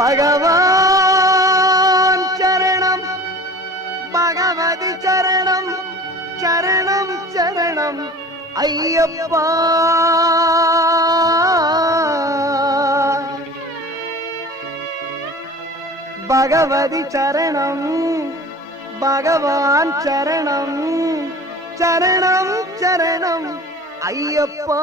பகவான் சரணம் பகவதி சரணம் சரணம் சரணம் ஐயப்பா பகவதி சரணம் பகவான் சரணம் சரணம் சரணம் ஐயப்பா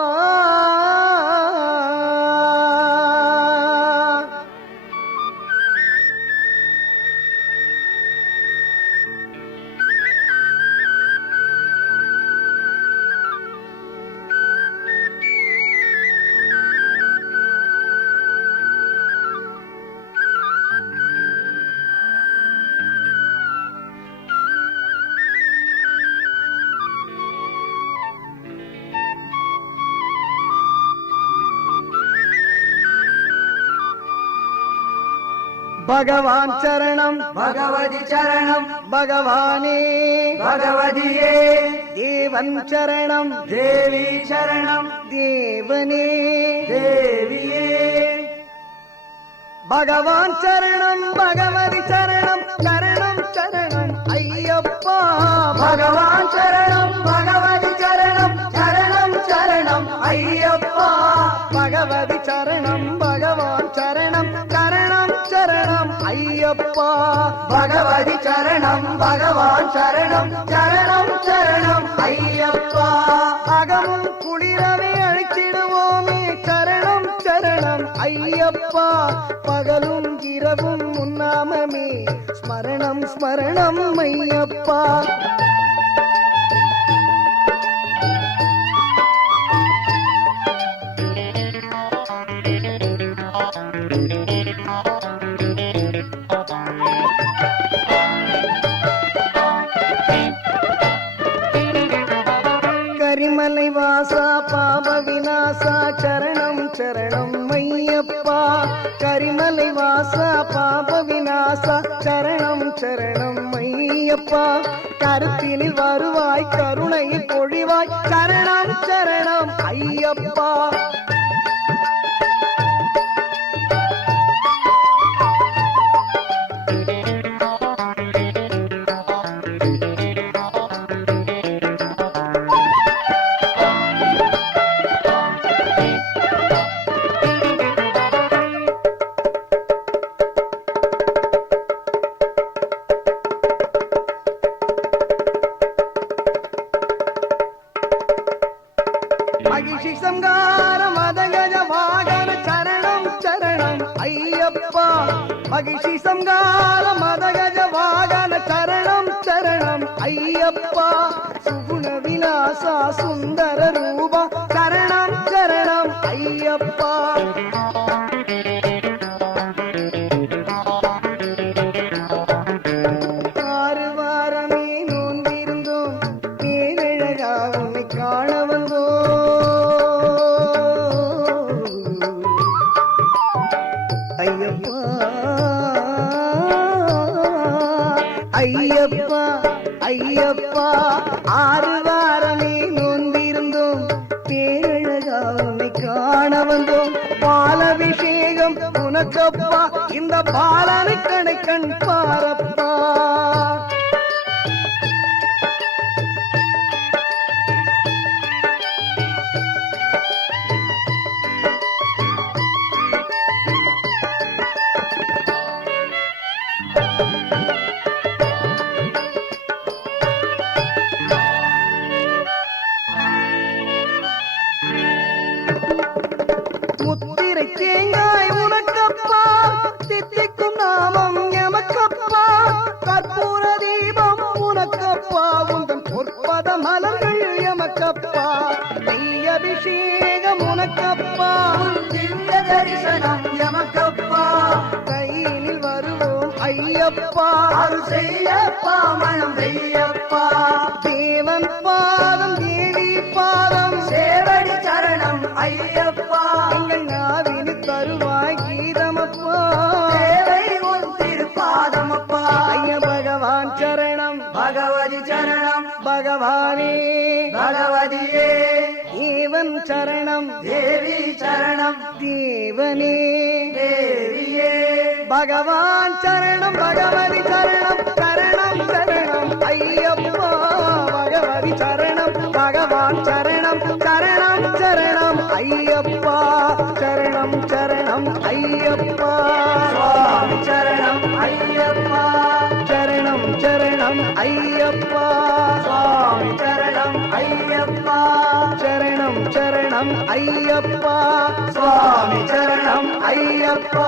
பகவான் சரணம் பகவதி சரணம் பகவானே பகவதியே தேவன் சரணம் தேவி சரணம் தேவனே தேவியே பகவான் சரணம் பகவதி சரணம் சரணம் சரணம் ஐயப்பா பகவான் சரணம் பகவதி சரணம் சரணம் சரணம் ஐயப்பா பகவதி சரணம் பகவான் சரணம் சரணம் சரணம் ஐயப்பா பகவதி சரணம் பகவான் சரணம் சரணம் சரணம் ஐயப்பா அகமும் குளிரவே அழைச்சிடுவோமே சரணம் சரணம் ஐயப்பா பகலும் இரவும் உன்னாமமே ஸ்மரணம் ஸ்மரணம் ஐயப்பா கரிமலை வாசா பாப விநாசா சரணம் சரணம் ஐயப்பா கரிமலை வாசா பாப விநாசா சரணம் சரணம் ஐயப்பா கருத்தினில் வருவாய் கருணையில் பொழிவாய் சரணம் சரணம் ஐயப்பா மகிஷி சங்கார மதகஜ வாகன சரணம் சரணம் ஐயப்பா மகிஷி சங்கார மதகஜ வாகன சரணம் சரணம் ஐயப்பா சுகுண விலாசா சுந்தர ரூபா சரணம் சரணம் ஐயப்பா ஆறு வாரமே நோன்பிருந்தோம் பேரழகா உன்னை காண ஐயப்பா ஐயப்பா ஐயப்பா ஆறு வாரமே நோன்பிருந்தோம் பேரழகா உன்னை காண வந்தோம் பாலபிஷேகம் உனக்கப்பா இந்த பாலனை கணக்கண் பாரப்பா முத்திரை தேங்காய் உனக்கப்பா தித்திக்கும் நாமம் எமக்கப்பா கற்பூர தீபம் உனக்கப்பா உந்தன் பொற்பத மலர்கள் எமக்கப்பா நெய் அபிஷேகம் உனக்கப்பா திவ்ய தரிசனம் எமக்கப்பா கையினில் வருவோம் ஐயப்பா அருள் செய்யப்பா மனம் செய்யப்பா தேவன் பாதம் தேவி பாதம் சேவடி சரணம் ஐயப்பா எங்கள் நாவினு தருவாய் கீதமப்பா தேவை உன் திருப்பாதமப்பா ஐய பகவான் சரணம் பகவதி சரணம் பகவானே பகவதியே தேவன் சரணம் தேவி சரணம் தேவனே தேவியே பகவான் சரணம் பகவதி சரணம் சரணம் சரணம் ஐயப்பா பகவதி சரணம் பகவான் சரணம் சரணம் சரணம் ஐயப்பா சரணம் சரணம் ஐயப்பா சுவாமி சரணம் ஐயப்பா சரணம் சரணம் ஐயப்பா சுவாமி சரணம் ஐயப்பா சரணம் சரணம் ஐயப்பா சுவாமி சரணம் ஐயப்பா